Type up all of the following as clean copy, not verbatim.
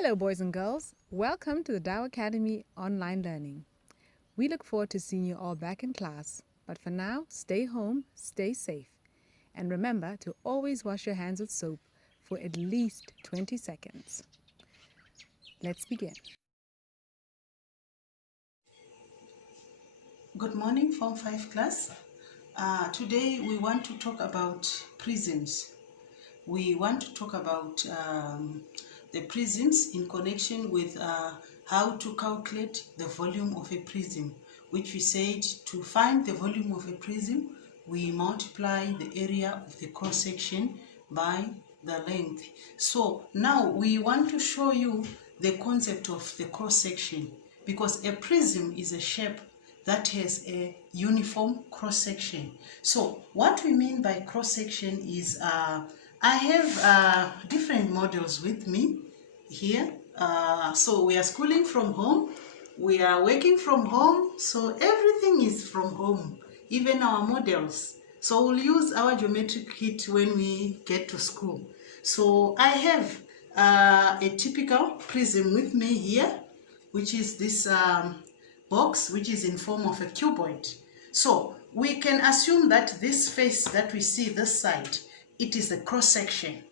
Hello boys and girls, welcome to the Dow Academy online learning. We look forward to seeing you all back in class, but for now, stay home, stay safe, and remember to always wash your hands with soap for at least 20 seconds. Let's begin. Good morning, Form 5 class. Today we want to talk about prisms. We want to talk about the prisms in connection with how to calculate the volume of a prism, which we said to find the volume of a prism, we multiply the area of the cross-section by the length. So now we want to show you the concept of the cross-section, because a prism is a shape that has a uniform cross-section. So what we mean by cross-section is I have different models with me here. So we are schooling from home, we are working from home, so everything is from home, even our models. So we'll use our geometric kit when we get to school. So I have a typical prism with me here, which is this box, which is in form of a cuboid. So we can assume that this face that we see this side, it is a cross section.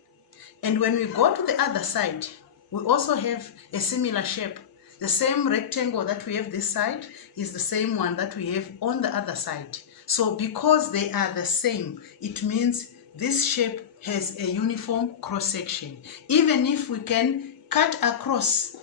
And when we go to the other side, we also have a similar shape. The same rectangle that we have this side is the same one that we have on the other side. So because they are the same, it means this shape has a uniform cross section. Even if we can cut across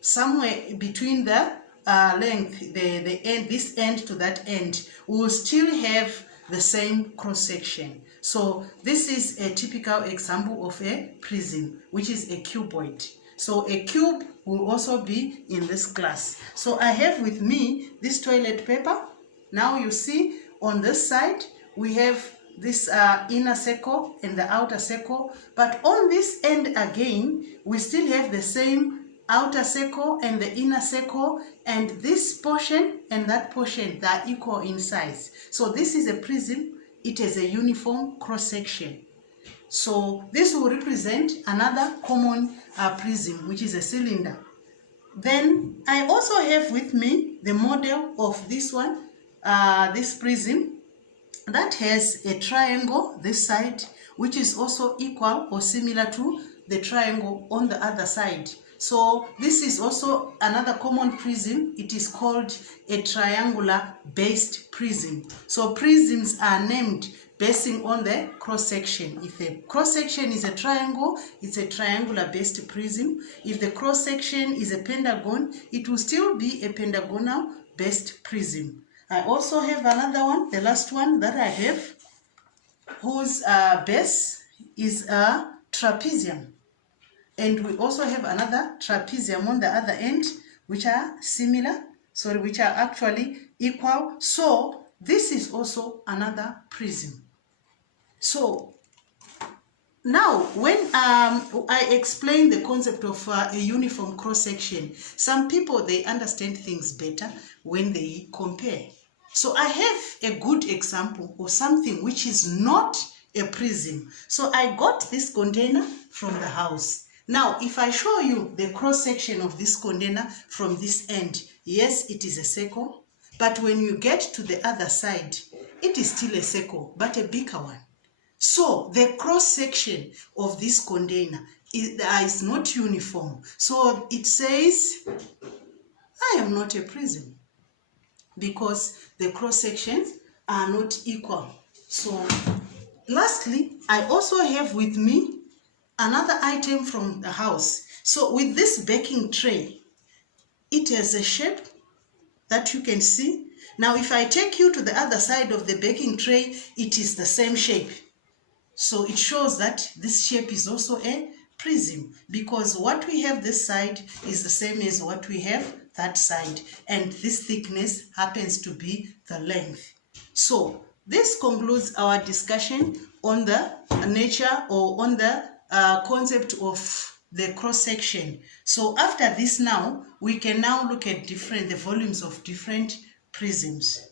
somewhere between the length, the end, this end to that end, we will still have the same cross section. So this is a typical example of a prism, which is a cuboid. So a cube will also be in this class. So I have with me this toilet paper. Now you see on this side we have this inner circle and the outer circle, but on this end again we still have the same outer circle and the inner circle, and this portion and that portion, they are equal in size. So this is a prism. It has a uniform cross section. So this will represent another common prism, which is a cylinder. Then I also have with me the model of this one, this prism that has a triangle this side, which is also equal or similar to the triangle on the other side. So this is also another common prism. It is called a triangular based prism. So prisms are named basing on the cross section. If the cross section is a triangle, it's a triangular based prism. If the cross section is a pentagon, it will still be a pentagonal based prism. I also have another one, the last one that I have, whose base is a trapezium. And we also have another trapezium on the other end, which are similar, which are actually equal. So this is also another prism. So now, when I explain the concept of a uniform cross-section, some people, they understand things better when they compare. So I have a good example of something which is not a prism. So I got this container from the house. Now, if I show you the cross-section of this container from this end, yes, it is a circle. But when you get to the other side, it is still a circle, but a bigger one. So the cross-section of this container is not uniform. So it says, I am not a prism, because the cross-sections are not equal. So lastly, I also have with me another item from the house. So with this baking tray, it has a shape that you can see. Now if I take you to the other side of the baking tray, it is the same shape. So it shows that this shape is also a prism, because what we have this side is the same as what we have that side, and this thickness happens to be the length. So this concludes our discussion on the nature or on the concept of the cross section. So after this now, we can now look at the volumes of different prisms.